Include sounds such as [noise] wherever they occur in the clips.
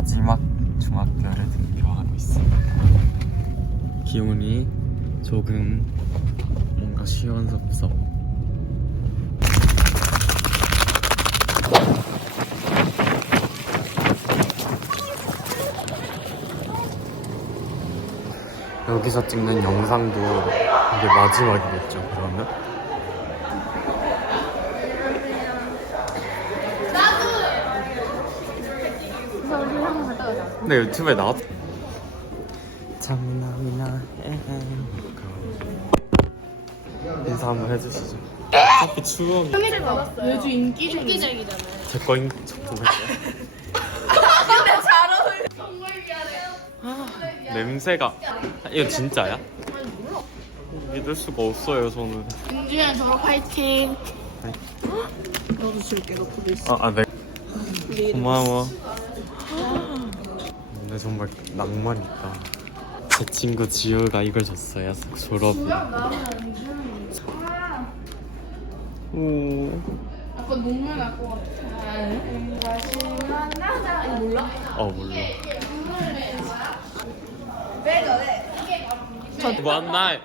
마지막 중학교를 등교하고 있습니다. 기온이 조금 뭔가 시원섭섭. 여기서 찍는 영상도 이게 마지막이겠죠, 그러면? 근데 유튜브에 나왔 장남이나 인사 한번 해주시죠 어차피 추억 요즘 인기쟁이. 제 거인 척도 했어요 냄새가 이거 진짜야? 믿을 수가 없어요 저는 윤주현 졸업 화이팅. 너도 줄게. 너 있어. 아, 아 네. 고마워 근데 정말 낭만 있다 제 친구 지효가 이걸 줬어요 졸업이 오. 약간 눈물 날것 같아. 이거 몰라? 어 몰라 만날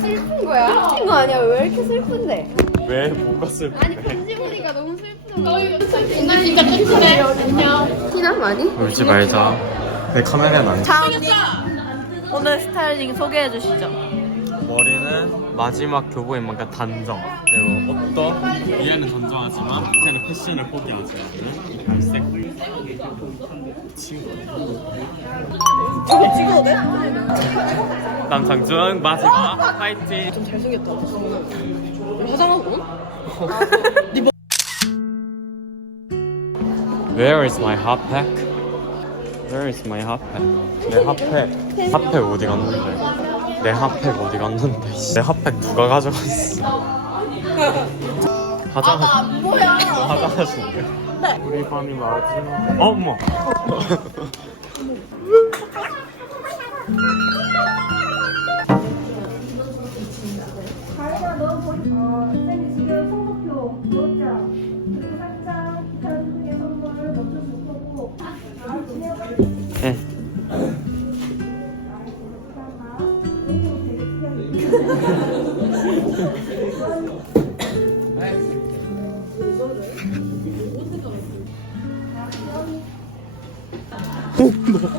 슬픈 거야? 슬픈 거 아니야? 왜 이렇게 슬픈데? 왜 뭐가 슬픈데 편지부리가 너무 슬프다. 오늘 진짜 끝이네. 안녕. 티나 많이? 울지 말자 내 카메라는 안 차은님 오늘 스타일링 소개해 주시죠. 머리는 마지막 교보인 만큼 단정 그리고 옷도 위에는 단정하지만 밑에는 패션을 포기하지 않는 이 갈색 저거 찍어도 돼? 남창준 마지막 파이팅 좀 잘생겼다. 화장하고? [laughs] Where is my hot pack? Where is my hot pack? 내 핫팩 핫팩 어디 갔는데? 내 핫팩 어디 갔는데? 씨. 내 핫팩 누가 가져갔어? [laughs] 화장 안 보여. 화장하시네 우리 반이 마지막 어머 [laughs]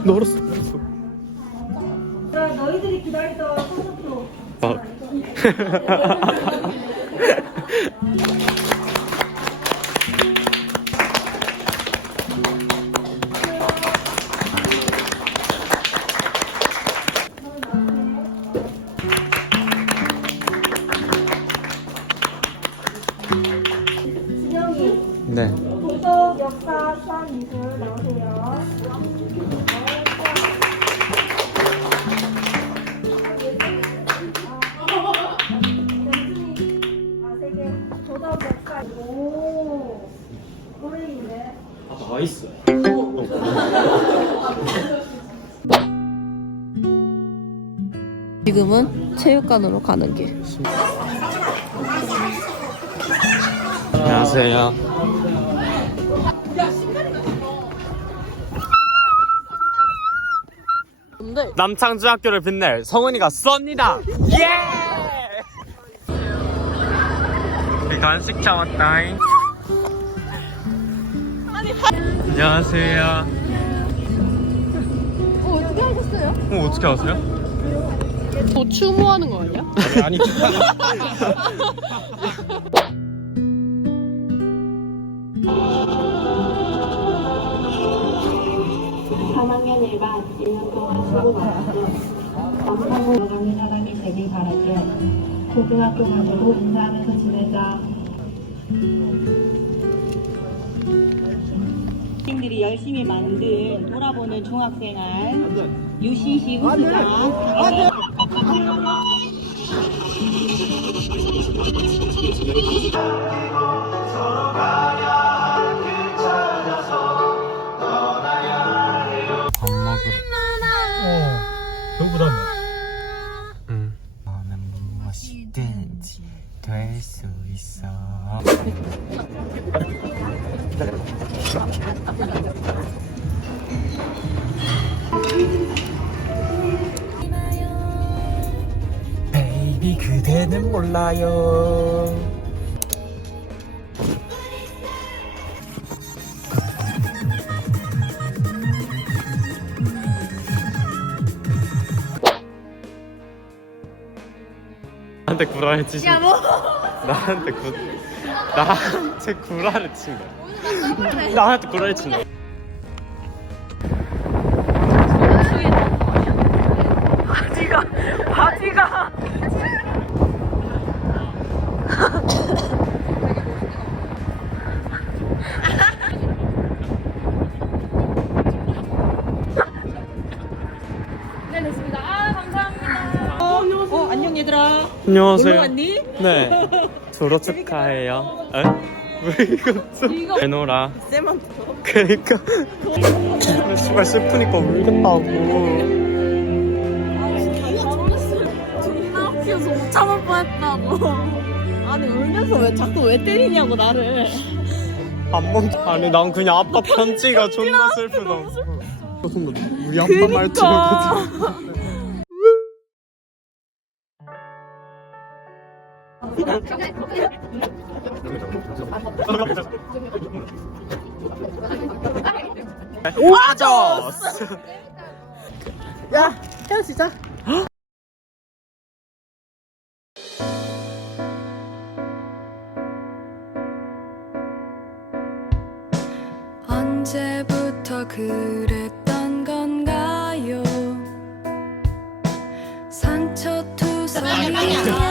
오! 너, 얼었어 자, 너희들이 기다리던 성적표. 아. 진영이, 네. 도덕, 역사, 수학, 미술 나오세요. 아, 나이스. 지금은 체육관으로 가는 길. 안녕하세요. 근데 남창중학교를 빛낼 성은이가 쏩니다. 예! 간식 참았다잉. 안녕하세요. 어, 어떻게 하셨어요? 어, 어떻게 아세요? 뭐 추모하는 거 아니야? 아니, 아니. 3학년 1반 1년 동안 수고 많았고 남성으로 나가는 사람이 되길 바라게 고등학교 가서도 인사하면서 지내자 학생들이 열심히 만든 돌아보는 종합생활 유시시고 시작 밥 먹으러 배고프다며 응 너는 무엇이든지 될 수 있어. 베이비 그대는 몰라요 구라를 치신 야 뭐? 나한테 구 나한테 구라를 친 거야. 나한테 구라를 친 거야 안녕하세요. 왔니? 네. [laughs] 졸업 축하해요. 에? 왜 이거 좀 내놓으라. 쌤은 그니까. 나 씨발 슬프니까 울겠다고. 존나 웃겨서 못 참을 뻔했다고. 아니 울면서 왜 자꾸 왜 때리냐고 나를. 한 번도 아니 난 그냥 아빠 편지가 존나 슬프다고. 우리 아빠 말투는 빠졌어 야 헤어지자 언제부터 그랬던 건가요? 상처 투성이 [laughs]